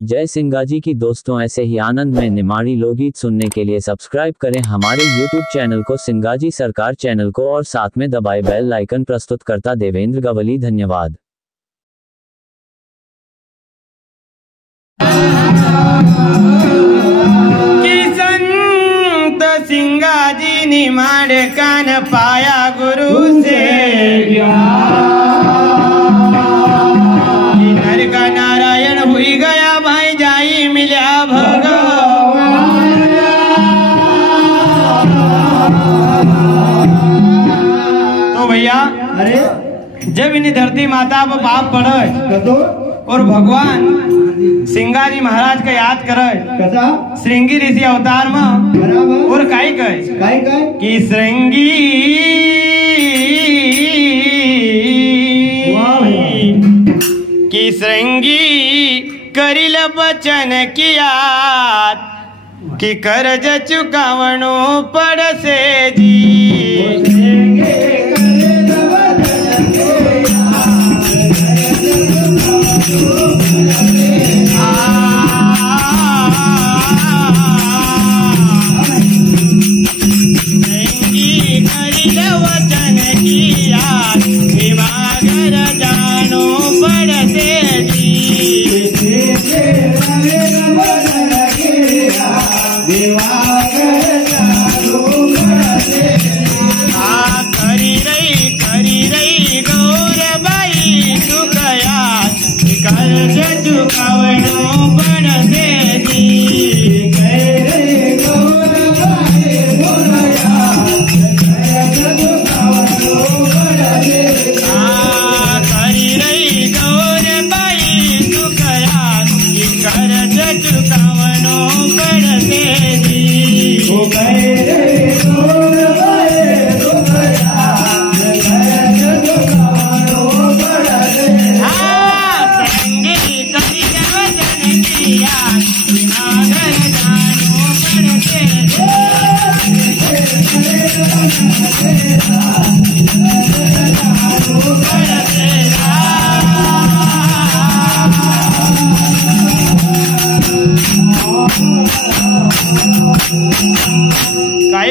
जय सिंगाजी की दोस्तों, ऐसे ही आनंद में निमाड़ी लोकगीत सुनने के लिए सब्सक्राइब करें हमारे YouTube चैनल को, सिंगाजी सरकार चैनल को, और साथ में दबाए बेल आइकन। प्रस्तुत करता देवेंद्र गवली। धन्यवाद। संत सिंगाजी निमाड़ कान पाया गुरु से, नर का नारायण हुई गया भाई जाई मिल्या भगवान। तो भैया जब इन्हें धरती माता पर पाप पड़े और भगवान सिंगाजी महाराज का याद करे श्रृंगी ऋषि अवतार में, और काई कहे कि श्रृंगी करिल बचन किया कि कर्ज चुकावनो पड़से जी।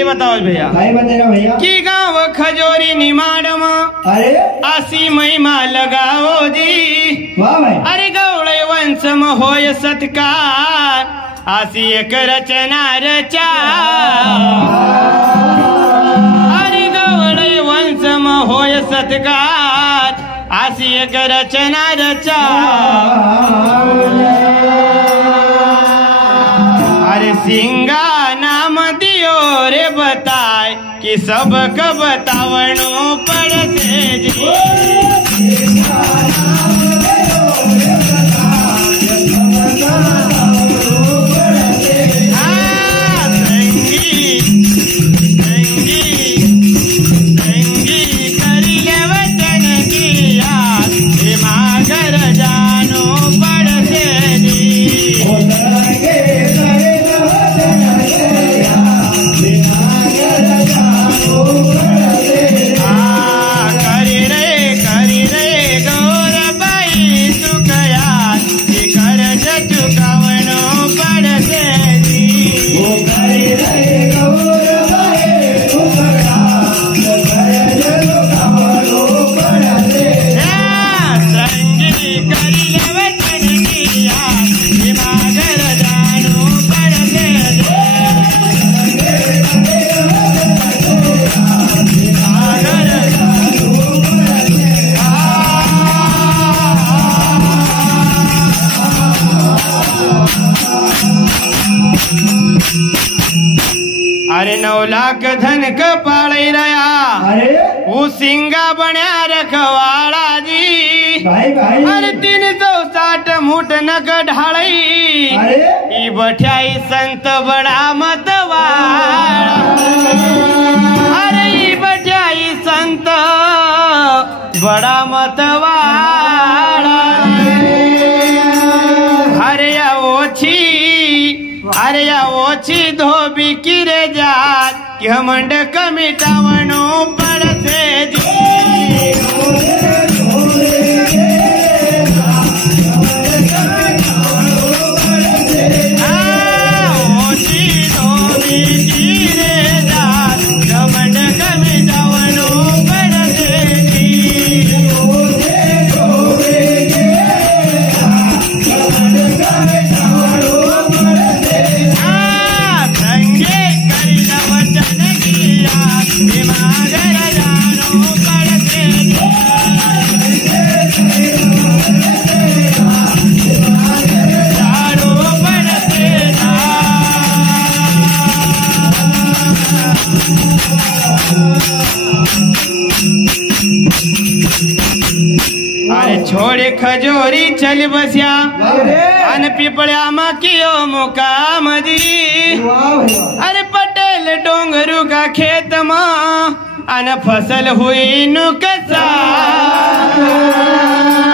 बताओ भैया कि गाँव खजोरी निमाड़ में आसी महिमा लगाओ जी। अरे गौड़े वंश में होय सत्कार आसी एक रचना रचा। अरे गौड़े वंश में होय सत्कार आसी एक रचना रचा। अरे सिंगा नाम दियो रे बताए कि सबक बतावनो पड़ते जी। अरे 9 लाख धन कपाड़ी रहा वो सिंगा बन्या रखवाड़ा जी। अरे 360 मुठ नक ढाई बठ्याई संत बड़ा मतवाड़ा। अरे बठ्याई संत बड़ा मतवाड़ा। अरे ओछी धोबी किरे जात कि हमंड कमिटावनो पड़से जी। संगे करिल वचन किया हिमागर जानो पड़ते जानो पड़ते अरे छोड़े खजोरी चल बस्या अन पिपळ्या कियो मुकाम जी अरे पटेल डोंगरू का खेत मां अन फसल हुई नुकसा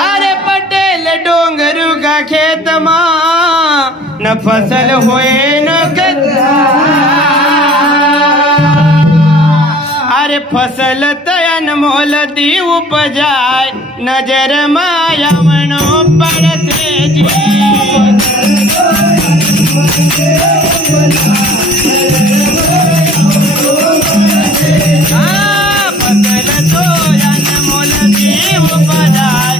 अरे पटेल डोंगरू का खेत मां न फसल हुई नुकसा अरे फसल तयन मोल दी उपजाय नजर माया मनो पड़ते जी फसल तो यन मोल दी उपजाय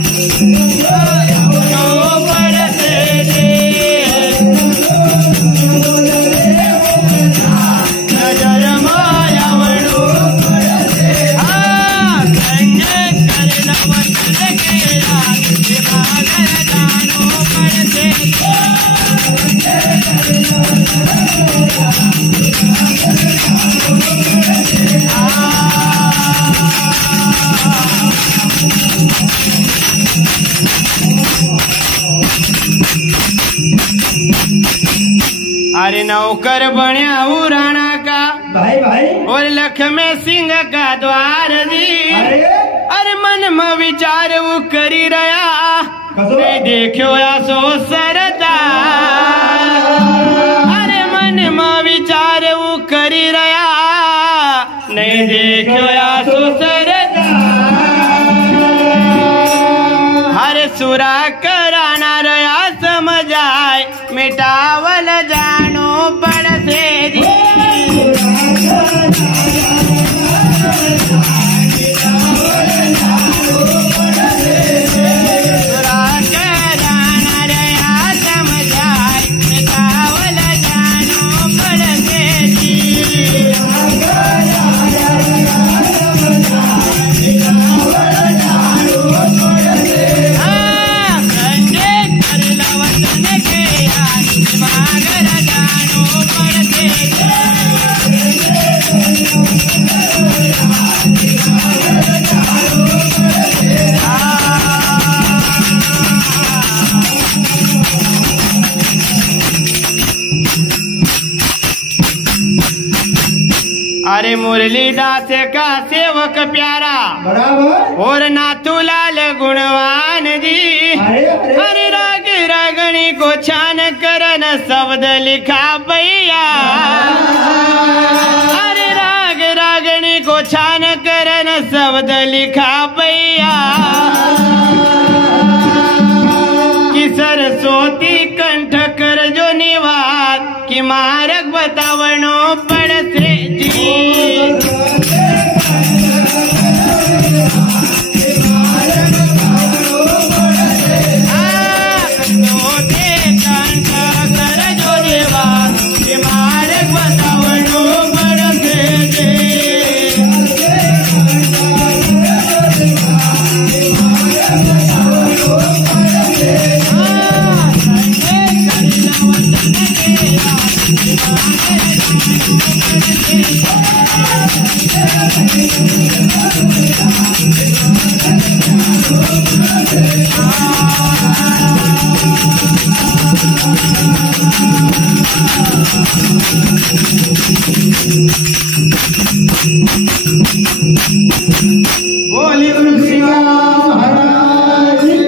मनो पड़ते जी नजर माया मनो अरे नौकर बन्या राणा का भाई और लख में सिंह का द्वार जी अरे मन में विचार वो करी रहा नहीं देखो या सो सरदार अरे मन में विचार वो करी रहा नहीं देखो या सो सरदार हरे सुरा कराना रहा समझाए मिटावल जानो पड़ते जी अरे मुरलीदास का सेवक प्यारा बराबर और नाथूलाल गुणवान जी हरे राग रागणी को छान करन शब्द लिखा भैया हरे राग रागणी को छान करन शब्द लिखा भैया कि सरस्वती कंठ कर जो निवास कि मार्ग बतावनो पड़ते जी बोलिए गुरु सिंह महाराज